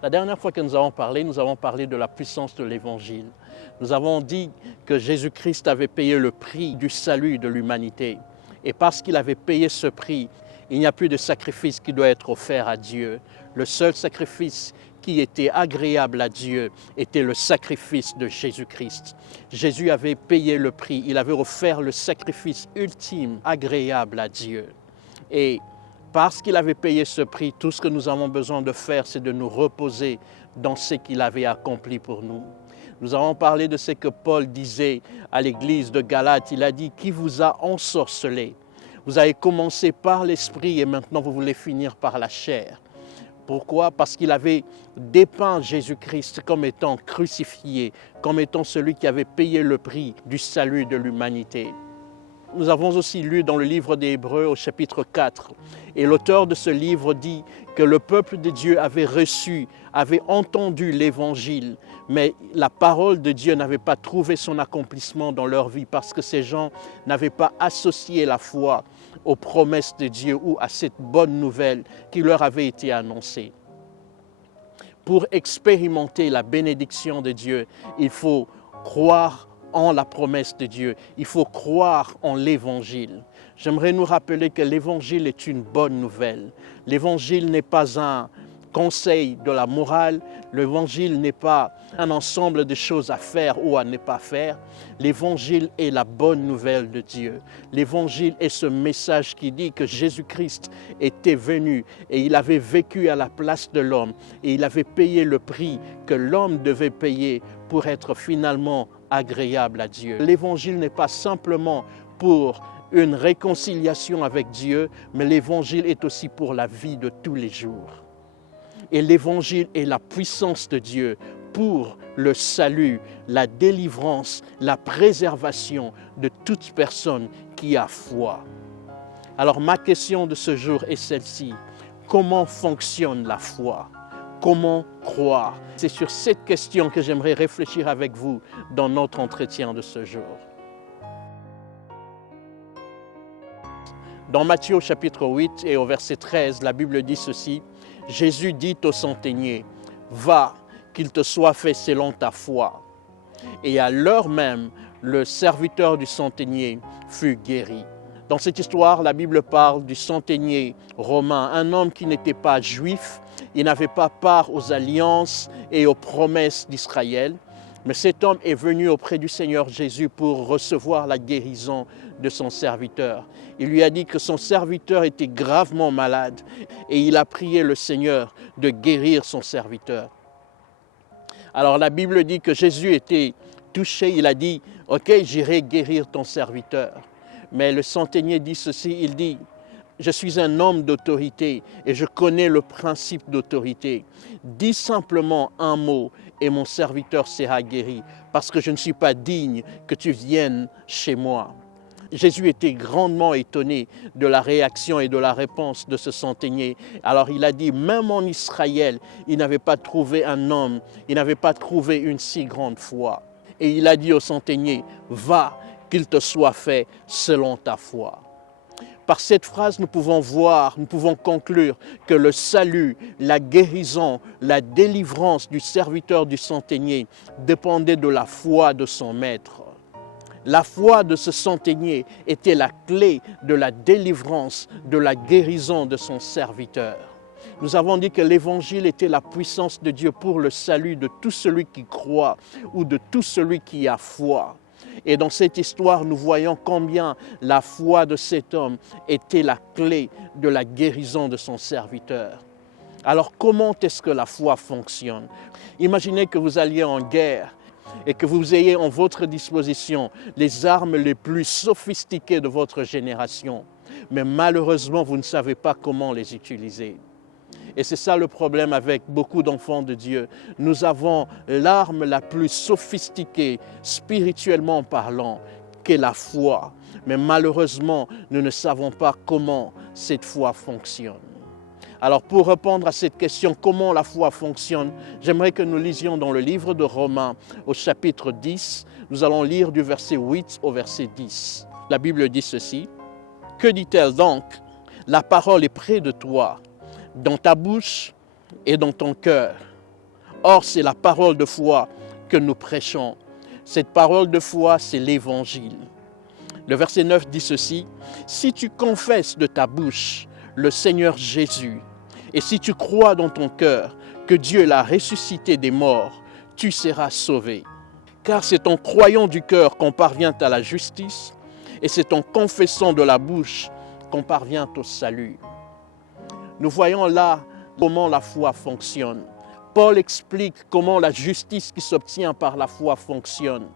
La dernière fois que nous avons parlé de la puissance de l'Évangile. Nous avons dit que Jésus-Christ avait payé le prix du salut de l'humanité. Et parce qu'il avait payé ce prix, il n'y a plus de sacrifice qui doit être offert à Dieu. Le seul sacrifice qui était agréable à Dieu était le sacrifice de Jésus-Christ. Jésus avait payé le prix, il avait offert le sacrifice ultime, agréable à Dieu. Et parce qu'il avait payé ce prix, tout ce que nous avons besoin de faire, c'est de nous reposer dans ce qu'il avait accompli pour nous. Nous avons parlé de ce que Paul disait à l'église de Galate. Il a dit « Qui vous a ensorcelé? Vous avez commencé par l'esprit et maintenant vous voulez finir par la chair. » Pourquoi? Parce qu'il avait dépeint Jésus-Christ comme étant crucifié, comme étant celui qui avait payé le prix du salut de l'humanité. Nous avons aussi lu dans le livre des Hébreux au chapitre 4, et l'auteur de ce livre dit que le peuple de Dieu avait reçu, avait entendu l'Évangile, mais la parole de Dieu n'avait pas trouvé son accomplissement dans leur vie parce que ces gens n'avaient pas associé la foi aux promesses de Dieu ou à cette bonne nouvelle qui leur avait été annoncée. Pour expérimenter la bénédiction de Dieu, il faut croire en la promesse de Dieu. Il faut croire en l'Évangile. J'aimerais nous rappeler que l'Évangile est une bonne nouvelle. L'Évangile n'est pas un conseil de la morale. L'Évangile n'est pas un ensemble de choses à faire ou à ne pas faire. L'Évangile est la bonne nouvelle de Dieu. L'Évangile est ce message qui dit que Jésus-Christ était venu et il avait vécu à la place de l'homme et il avait payé le prix que l'homme devait payer pour être finalement agréable à Dieu. L'Évangile n'est pas simplement pour une réconciliation avec Dieu, mais l'Évangile est aussi pour la vie de tous les jours. Et l'Évangile est la puissance de Dieu pour le salut, la délivrance, la préservation de toute personne qui a foi. Alors ma question de ce jour est celle-ci. Comment fonctionne la foi? Comment croire? C'est sur cette question que j'aimerais réfléchir avec vous dans notre entretien de ce jour. Dans Matthieu chapitre 8 et au verset 13, la Bible dit ceci. Jésus dit au centenier, « Va, qu'il te soit fait selon ta foi. » Et à l'heure même, le serviteur du centenier fut guéri. Dans cette histoire, la Bible parle du centenier romain, un homme qui n'était pas juif, il n'avait pas part aux alliances et aux promesses d'Israël, mais cet homme est venu auprès du Seigneur Jésus pour recevoir la guérison de son serviteur. Il lui a dit que son serviteur était gravement malade et il a prié le Seigneur de guérir son serviteur. Alors la Bible dit que Jésus était touché, il a dit « Ok, j'irai guérir ton serviteur ». Mais le centenier dit ceci, il dit « Je suis un homme d'autorité et je connais le principe d'autorité. Dis simplement un mot et mon serviteur sera guéri parce que je ne suis pas digne que tu viennes chez moi. » Jésus était grandement étonné de la réaction et de la réponse de ce centenier. Alors il a dit, même en Israël, il n'avait pas trouvé un homme, il n'avait pas trouvé une si grande foi. Et il a dit au centenier, va, qu'il te soit fait selon ta foi. Par cette phrase, nous pouvons voir, nous pouvons conclure que le salut, la guérison, la délivrance du serviteur du centenier dépendait de la foi de son maître. La foi de ce centenier était la clé de la délivrance, de la guérison de son serviteur. Nous avons dit que l'Évangile était la puissance de Dieu pour le salut de tout celui qui croit ou de tout celui qui a foi. Et dans cette histoire, nous voyons combien la foi de cet homme était la clé de la guérison de son serviteur. Alors comment est-ce que la foi fonctionne? Imaginez que vous alliez en guerre et que vous ayez en votre disposition les armes les plus sophistiquées de votre génération. Mais malheureusement, vous ne savez pas comment les utiliser. Et c'est ça le problème avec beaucoup d'enfants de Dieu. Nous avons l'arme la plus sophistiquée, spirituellement parlant, qu'est la foi. Mais malheureusement, nous ne savons pas comment cette foi fonctionne. Alors pour répondre à cette question, comment la foi fonctionne, j'aimerais que nous lisions dans le livre de Romains au chapitre 10. Nous allons lire du verset 8 au verset 10. La Bible dit ceci. Que dit-elle donc? La parole est près de toi, dans ta bouche et dans ton cœur. Or, c'est la parole de foi que nous prêchons. Cette parole de foi, c'est l'Évangile. Le verset 9 dit ceci, « Si tu confesses de ta bouche le Seigneur Jésus, et si tu crois dans ton cœur que Dieu l'a ressuscité des morts, tu seras sauvé. Car c'est en croyant du cœur qu'on parvient à la justice, et c'est en confessant de la bouche qu'on parvient au salut. » Nous voyons là comment la foi fonctionne. Paul explique comment la justice qui s'obtient par la foi fonctionne.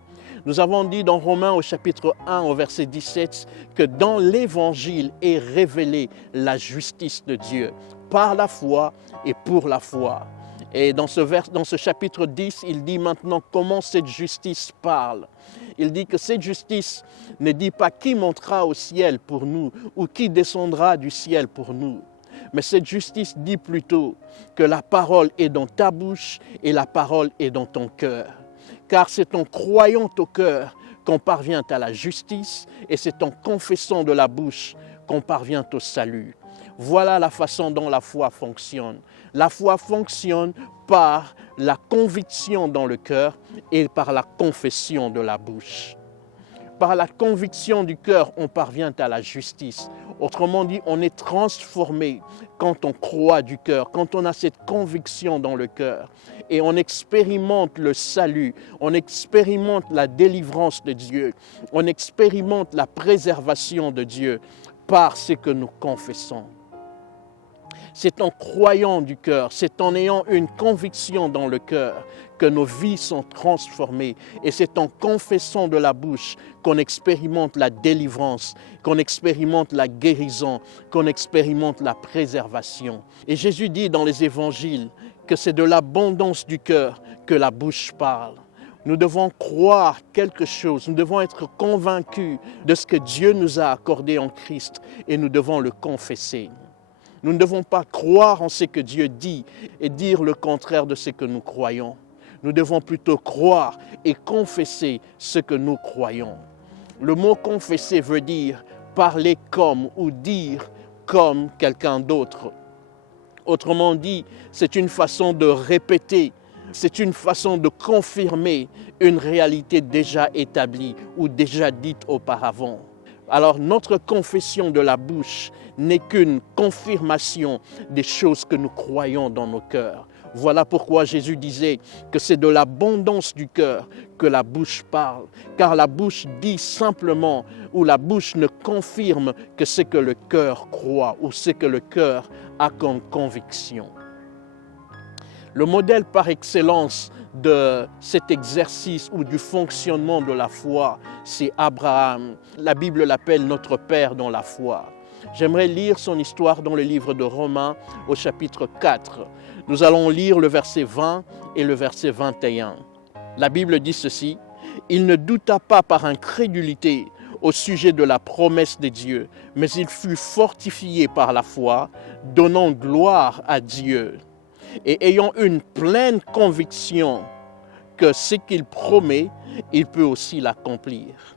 Nous avons dit dans Romains au chapitre 1 au verset 17 que dans l'Évangile est révélée la justice de Dieu par la foi et pour la foi. Et dans ce chapitre 10, il dit maintenant comment cette justice parle. Il dit que cette justice ne dit pas qui montera au ciel pour nous ou qui descendra du ciel pour nous. Mais cette justice dit plutôt que la parole est dans ta bouche et la parole est dans ton cœur. Car c'est en croyant au cœur qu'on parvient à la justice et c'est en confessant de la bouche qu'on parvient au salut. Voilà la façon dont la foi fonctionne. La foi fonctionne par la conviction dans le cœur et par la confession de la bouche. Par la conviction du cœur, on parvient à la justice. Autrement dit, on est transformé quand on croit du cœur, quand on a cette conviction dans le cœur. Et on expérimente le salut, on expérimente la délivrance de Dieu, on expérimente la préservation de Dieu par ce que nous confessons. C'est en croyant du cœur, c'est en ayant une conviction dans le cœur que nos vies sont transformées. Et c'est en confessant de la bouche qu'on expérimente la délivrance, qu'on expérimente la guérison, qu'on expérimente la préservation. Et Jésus dit dans les évangiles que c'est de l'abondance du cœur que la bouche parle. Nous devons croire quelque chose, nous devons être convaincus de ce que Dieu nous a accordé en Christ et nous devons le confesser. Nous ne devons pas croire en ce que Dieu dit et dire le contraire de ce que nous croyons. Nous devons plutôt croire et confesser ce que nous croyons. Le mot confesser veut dire parler comme ou dire comme quelqu'un d'autre. Autrement dit, c'est une façon de répéter, c'est une façon de confirmer une réalité déjà établie ou déjà dite auparavant. Alors notre confession de la bouche n'est qu'une confirmation des choses que nous croyons dans nos cœurs. Voilà pourquoi Jésus disait que c'est de l'abondance du cœur que la bouche parle. Car la bouche dit simplement, ou la bouche ne confirme que ce que le cœur croit ou ce que le cœur a comme conviction. Le modèle par excellence de cet exercice ou du fonctionnement de la foi, c'est Abraham. La Bible l'appelle notre Père dans la foi. J'aimerais lire son histoire dans le livre de Romains au chapitre 4. Nous allons lire le verset 20 et le verset 21. La Bible dit ceci, « Il ne douta pas par incrédulité au sujet de la promesse de Dieu, mais il fut fortifié par la foi, donnant gloire à Dieu. Et ayant une pleine conviction que ce qu'il promet, il peut aussi l'accomplir. »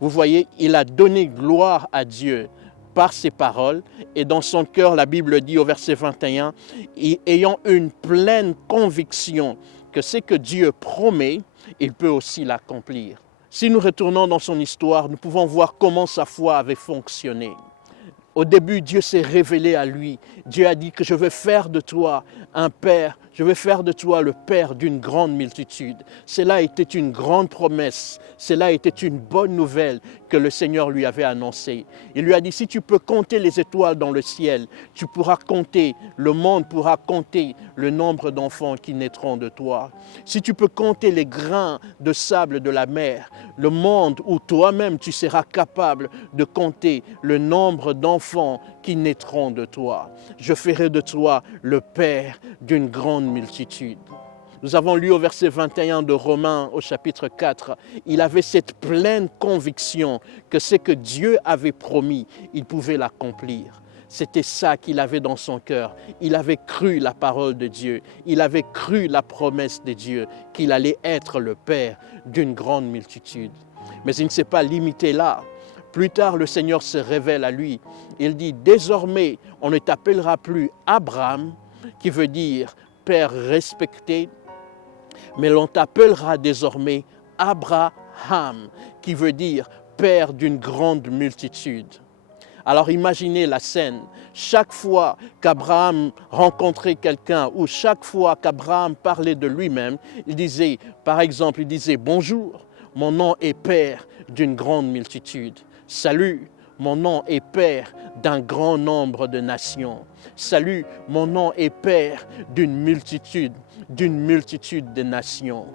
Vous voyez, il a donné gloire à Dieu par ses paroles et dans son cœur, la Bible dit au verset 21, et ayant une pleine conviction que ce que Dieu promet, il peut aussi l'accomplir. Si nous retournons dans son histoire, nous pouvons voir comment sa foi avait fonctionné. Au début, Dieu s'est révélé à lui. Dieu a dit que je vais faire de toi un père, je vais faire de toi le père d'une grande multitude. Cela était une grande promesse, cela était une bonne nouvelle que le Seigneur lui avait annoncée. Il lui a dit, si tu peux compter les étoiles dans le ciel, tu pourras compter, le monde pourra compter le nombre d'enfants qui naîtront de toi. Si tu peux compter les grains de sable de la mer, le monde où toi-même tu seras capable de compter le nombre d'enfants qui naîtront de toi. Je ferai de toi le père d'une grande multitude. Nous avons lu au verset 21 de Romains au chapitre 4, il avait cette pleine conviction que ce que Dieu avait promis, il pouvait l'accomplir. C'était ça qu'il avait dans son cœur. Il avait cru la parole de Dieu. Il avait cru la promesse de Dieu qu'il allait être le père d'une grande multitude. Mais il ne s'est pas limité là. Plus tard, le Seigneur se révèle à lui. Il dit, désormais, on ne t'appellera plus Abraham, qui veut dire père respecté, mais l'on t'appellera désormais Abraham, qui veut dire père d'une grande multitude. Alors imaginez la scène. Chaque fois qu'Abraham rencontrait quelqu'un ou chaque fois qu'Abraham parlait de lui-même, il disait, par exemple, il disait « Bonjour, mon nom est père d'une grande multitude. Salut, mon nom est père d'un grand nombre de nations. Salut, mon nom est père d'une multitude de nations. »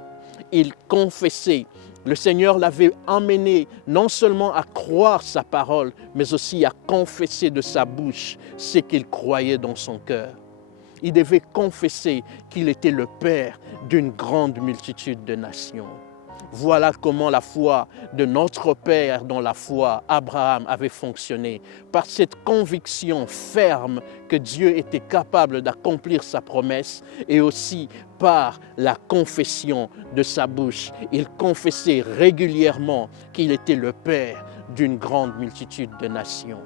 Il confessait. Le Seigneur l'avait emmené non seulement à croire sa parole, mais aussi à confesser de sa bouche ce qu'il croyait dans son cœur. Il devait confesser qu'il était le Père d'une grande multitude de nations. Voilà comment la foi de notre Père dans la foi, Abraham, avait fonctionné. Par cette conviction ferme que Dieu était capable d'accomplir sa promesse et aussi par la confession de sa bouche. Il confessait régulièrement qu'il était le Père d'une grande multitude de nations.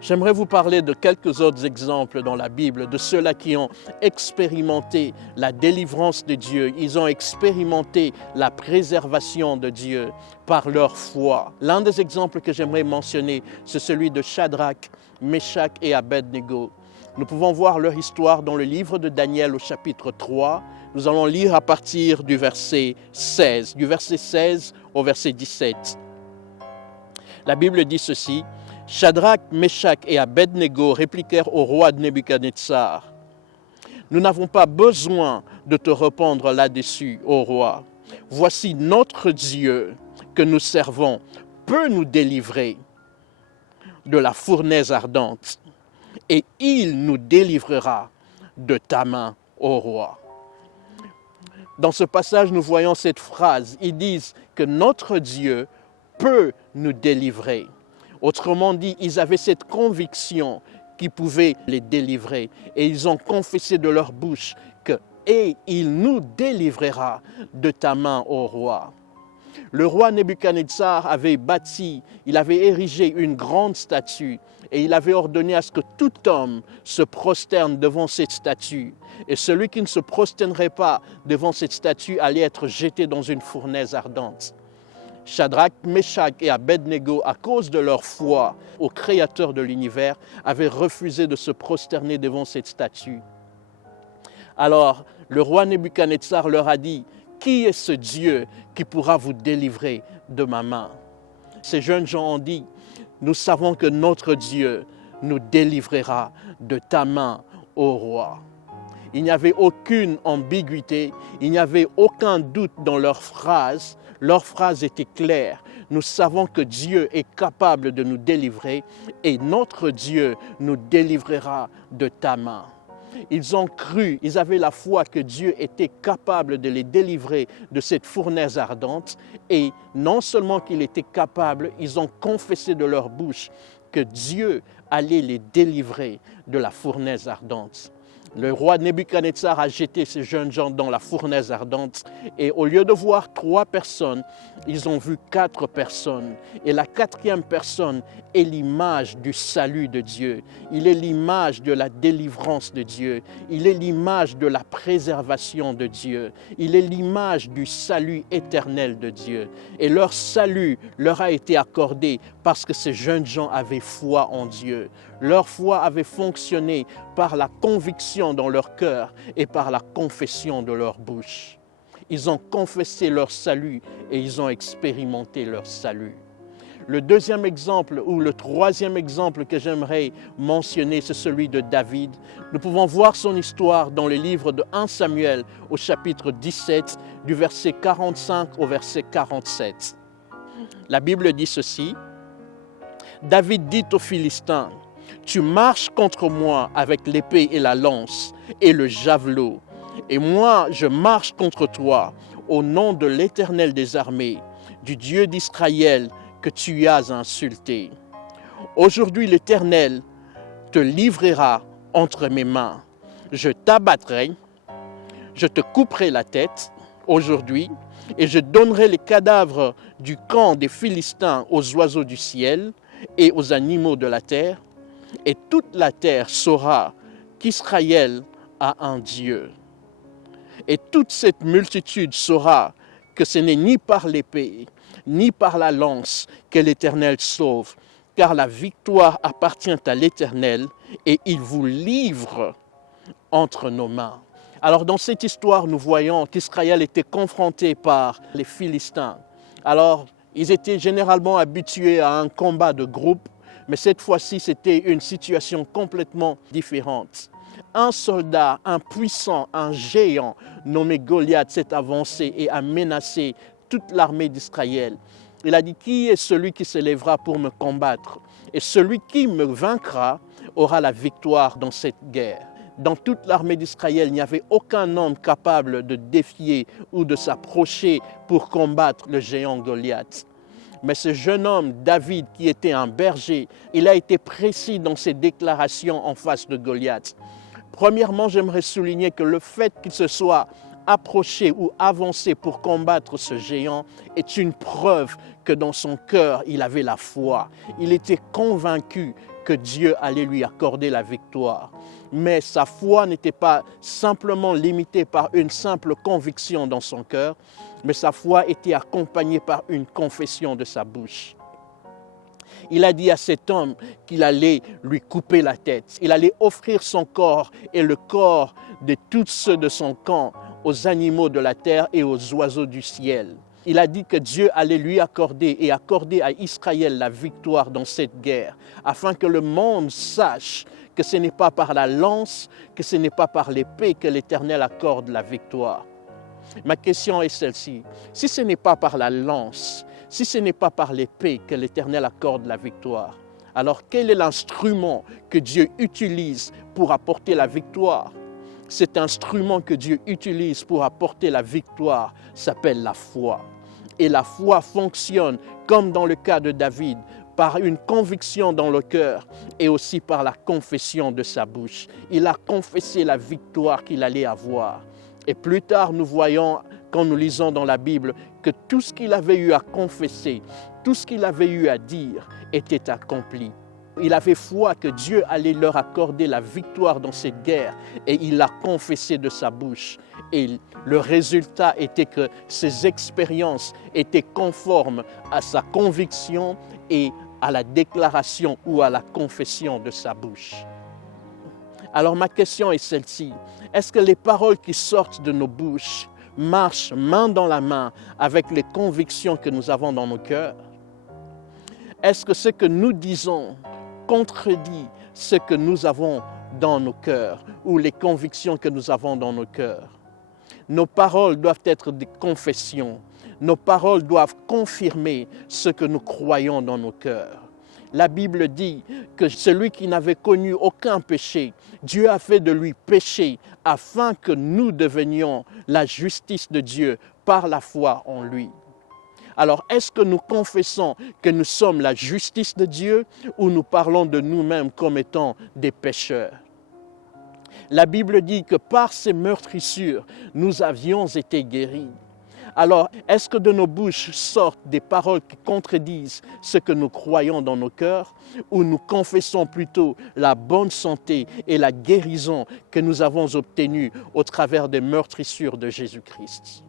J'aimerais vous parler de quelques autres exemples dans la Bible, de ceux-là qui ont expérimenté la délivrance de Dieu. Ils ont expérimenté la préservation de Dieu par leur foi. L'un des exemples que j'aimerais mentionner, c'est celui de Shadrach, Meshach et Abednego. Nous pouvons voir leur histoire dans le livre de Daniel au chapitre 3. Nous allons lire à partir du verset 16, au verset 17. La Bible dit ceci. Shadrach, Meshach et Abednego répliquèrent au roi Nebuchadnezzar. « Nous n'avons pas besoin de te répondre là-dessus, ô roi. Voici notre Dieu que nous servons peut nous délivrer de la fournaise ardente et il nous délivrera de ta main, ô roi. » Dans ce passage, nous voyons cette phrase. Ils disent que notre Dieu peut nous délivrer. Autrement dit, ils avaient cette conviction qu'il pouvait les délivrer. Et ils ont confessé de leur bouche que « Et il nous délivrera de ta main, ô roi ». Le roi Nebuchadnezzar avait bâti, il avait érigé une grande statue et il avait ordonné à ce que tout homme se prosterne devant cette statue. Et celui qui ne se prosternerait pas devant cette statue allait être jeté dans une fournaise ardente. Shadrach, Meshach et Abednego, à cause de leur foi au Créateur de l'univers, avaient refusé de se prosterner devant cette statue. Alors, le roi Nebuchadnezzar leur a dit, « Qui est ce Dieu qui pourra vous délivrer de ma main ?» Ces jeunes gens ont dit, « Nous savons que notre Dieu nous délivrera de ta main, ô roi. » Il n'y avait aucune ambiguïté, il n'y avait aucun doute dans leur phrase. Leur phrase était claire. Nous savons que Dieu est capable de nous délivrer et notre Dieu nous délivrera de ta main. Ils ont cru, ils avaient la foi que Dieu était capable de les délivrer de cette fournaise ardente et non seulement qu'il était capable, ils ont confessé de leur bouche que Dieu allait les délivrer de la fournaise ardente. Le roi Nebuchadnezzar a jeté ces jeunes gens dans la fournaise ardente et au lieu de voir 3 personnes, ils ont vu 4 personnes. Et la 4e personne est l'image du salut de Dieu. Il est l'image de la délivrance de Dieu. Il est l'image de la préservation de Dieu. Il est l'image du salut éternel de Dieu. Et leur salut leur a été accordé parce que ces jeunes gens avaient foi en Dieu. Leur foi avait fonctionné par la conviction dans leur cœur et par la confession de leur bouche. Ils ont confessé leur salut et ils ont expérimenté leur salut. Le deuxième exemple ou le troisième exemple que j'aimerais mentionner, c'est celui de David. Nous pouvons voir son histoire dans le livre de 1 Samuel au chapitre 17, du verset 45 au verset 47. La Bible dit ceci. David dit aux Philistins, « Tu marches contre moi avec l'épée et la lance et le javelot, et moi je marche contre toi au nom de l'Éternel des armées, du Dieu d'Israël que tu as insulté. Aujourd'hui l'Éternel te livrera entre mes mains. Je t'abattrai, je te couperai la tête aujourd'hui, et je donnerai les cadavres du camp des Philistins aux oiseaux du ciel et aux animaux de la terre, et toute la terre saura qu'Israël a un Dieu. Et toute cette multitude saura que ce n'est ni par l'épée, ni par la lance que l'Éternel sauve, car la victoire appartient à l'Éternel et il vous livre entre nos mains. Alors dans cette histoire, nous voyons qu'Israël était confronté par les Philistins. Alors, ils étaient généralement habitués à un combat de groupe, mais cette fois-ci, c'était une situation complètement différente. Un soldat, un puissant, un géant nommé Goliath s'est avancé et a menacé toute l'armée d'Israël. Il a dit, qui est celui qui se lèvera pour me combattre? Et celui qui me vaincra aura la victoire dans cette guerre. Dans toute l'armée d'Israël, il n'y avait aucun homme capable de défier ou de s'approcher pour combattre le géant Goliath. Mais ce jeune homme, David, qui était un berger, il a été précis dans ses déclarations en face de Goliath. Premièrement, j'aimerais souligner que le fait qu'il se soit approché ou avancé pour combattre ce géant est une preuve que dans son cœur, il avait la foi. Il était convaincu que Dieu allait lui accorder la victoire. Mais sa foi n'était pas simplement limitée par une simple conviction dans son cœur, mais sa foi était accompagnée par une confession de sa bouche. Il a dit à cet homme qu'il allait lui couper la tête. Il allait offrir son corps et le corps de tous ceux de son camp aux animaux de la terre et aux oiseaux du ciel. Il a dit que Dieu allait lui accorder et accorder à Israël la victoire dans cette guerre, afin que le monde sache que ce n'est pas par la lance, que ce n'est pas par l'épée que l'Éternel accorde la victoire. Ma question est celle-ci. Si ce n'est pas par la lance, si ce n'est pas par l'épée que l'Éternel accorde la victoire, alors quel est l'instrument que Dieu utilise pour apporter la victoire? Cet instrument que Dieu utilise pour apporter la victoire s'appelle la foi. Et la foi fonctionne, comme dans le cas de David, par une conviction dans le cœur et aussi par la confession de sa bouche. Il a confessé la victoire qu'il allait avoir. Et plus tard, nous voyons, quand nous lisons dans la Bible, que tout ce qu'il avait eu à confesser, tout ce qu'il avait eu à dire était accompli. Il avait foi que Dieu allait leur accorder la victoire dans cette guerre et il l'a confessé de sa bouche. Et le résultat était que ses expériences étaient conformes à sa conviction et à la déclaration ou à la confession de sa bouche. Alors ma question est celle-ci. Est-ce que les paroles qui sortent de nos bouches marchent main dans la main avec les convictions que nous avons dans nos cœurs? Est-ce que ce que nous disons contredit ce que nous avons dans nos cœurs ou les convictions que nous avons dans nos cœurs? Nos paroles doivent être des confessions. Nos paroles doivent confirmer ce que nous croyons dans nos cœurs. La Bible dit que celui qui n'avait connu aucun péché, Dieu a fait de lui péché afin que nous devenions la justice de Dieu par la foi en lui. Alors, est-ce que nous confessons que nous sommes la justice de Dieu ou nous parlons de nous-mêmes comme étant des pécheurs? La Bible dit que par ces meurtrissures, nous avions été guéris. Alors, est-ce que de nos bouches sortent des paroles qui contredisent ce que nous croyons dans nos cœurs ou nous confessons plutôt la bonne santé et la guérison que nous avons obtenues au travers des meurtrissures de Jésus-Christ?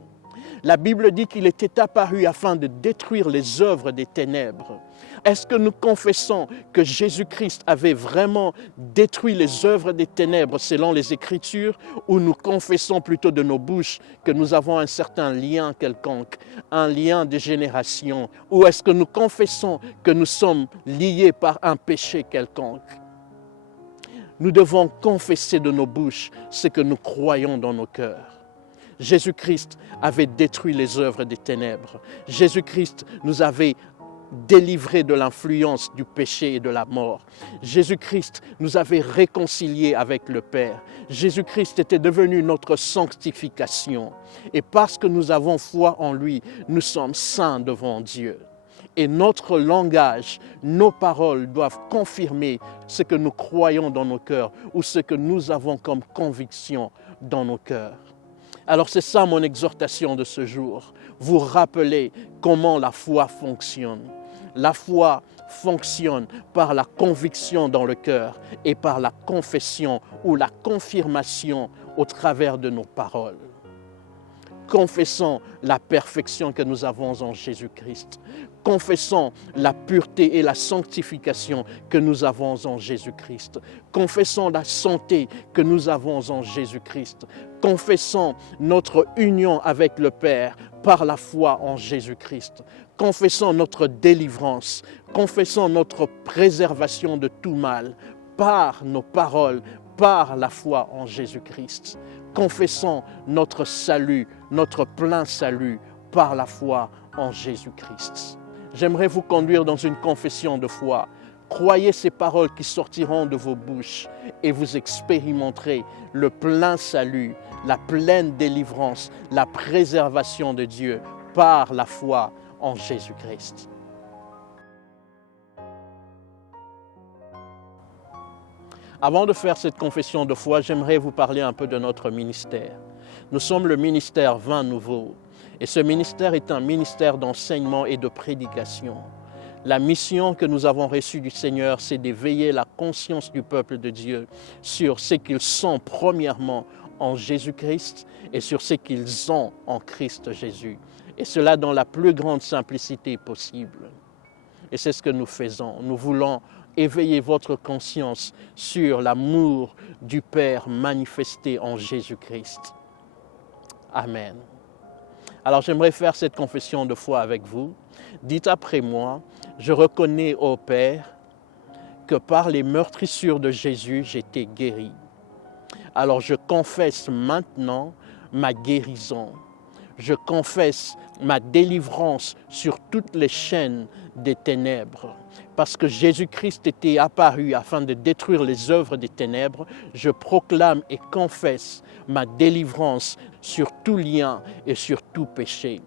La Bible dit qu'il était apparu afin de détruire les œuvres des ténèbres. Est-ce que nous confessons que Jésus-Christ avait vraiment détruit les œuvres des ténèbres selon les Écritures ou nous confessons plutôt de nos bouches que nous avons un certain lien quelconque, un lien de génération? Ou est-ce que nous confessons que nous sommes liés par un péché quelconque? Nous devons confesser de nos bouches ce que nous croyons dans nos cœurs. Jésus-Christ avait détruit les œuvres des ténèbres. Jésus-Christ nous avait délivrés de l'influence du péché et de la mort. Jésus-Christ nous avait réconciliés avec le Père. Jésus-Christ était devenu notre sanctification. Et parce que nous avons foi en lui, nous sommes saints devant Dieu. Et notre langage, nos paroles doivent confirmer ce que nous croyons dans nos cœurs ou ce que nous avons comme conviction dans nos cœurs. Alors c'est ça mon exhortation de ce jour. Vous rappeler comment la foi fonctionne. La foi fonctionne par la conviction dans le cœur et par la confession ou la confirmation au travers de nos paroles. Confessons la perfection que nous avons en Jésus-Christ. Confessons la pureté et la sanctification que nous avons en Jésus-Christ. Confessons la santé que nous avons en Jésus-Christ. Confessons notre union avec le Père par la foi en Jésus-Christ. Confessons notre délivrance. Confessons notre préservation de tout mal par nos paroles, par la foi en Jésus-Christ. Confessons notre salut, notre plein salut par la foi en Jésus-Christ. J'aimerais vous conduire dans une confession de foi. Croyez ces paroles qui sortiront de vos bouches et vous expérimenterez le plein salut, la pleine délivrance, la préservation de Dieu par la foi en Jésus-Christ. Avant de faire cette confession de foi, j'aimerais vous parler un peu de notre ministère. Nous sommes le ministère Vin Nouveau et ce ministère est un ministère d'enseignement et de prédication. La mission que nous avons reçue du Seigneur, c'est d'éveiller la conscience du peuple de Dieu sur ce qu'ils sont premièrement en Jésus-Christ et sur ce qu'ils ont en Christ Jésus. Et cela dans la plus grande simplicité possible. Et c'est ce que nous faisons. Nous voulons éveiller votre conscience sur l'amour du Père manifesté en Jésus-Christ. Amen. Alors j'aimerais faire cette confession de foi avec vous. Dites après moi, je reconnais au Père que par les meurtrissures de Jésus, j'étais guéri. Alors je confesse maintenant ma guérison. Je confesse ma délivrance sur toutes les chaînes des ténèbres. Parce que Jésus-Christ était apparu afin de détruire les œuvres des ténèbres, je proclame et confesse ma délivrance sur tout lien et sur tout péché.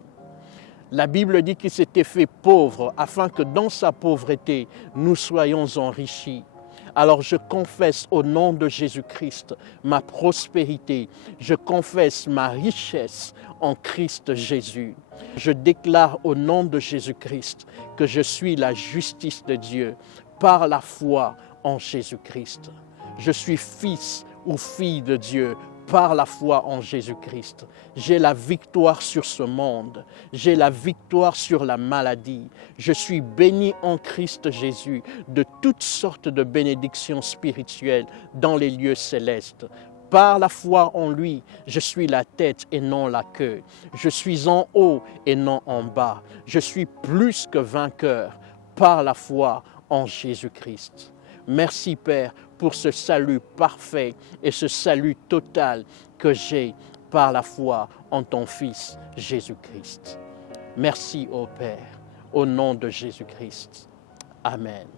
La Bible dit qu'il s'était fait pauvre afin que dans sa pauvreté, nous soyons enrichis. Alors je confesse au nom de Jésus-Christ ma prospérité, je confesse ma richesse en Christ Jésus. Je déclare au nom de Jésus-Christ que je suis la justice de Dieu par la foi en Jésus-Christ. Je suis fils ou fille de Dieu par la foi en Jésus-Christ. J'ai la victoire sur ce monde. J'ai la victoire sur la maladie. Je suis béni en Christ Jésus de toutes sortes de bénédictions spirituelles dans les lieux célestes. Par la foi en lui, je suis la tête et non la queue. Je suis en haut et non en bas. Je suis plus que vainqueur par la foi en Jésus-Christ. Merci Père pour ce salut parfait et ce salut total que j'ai par la foi en ton Fils Jésus-Christ. Merci ô Père, au nom de Jésus-Christ. Amen.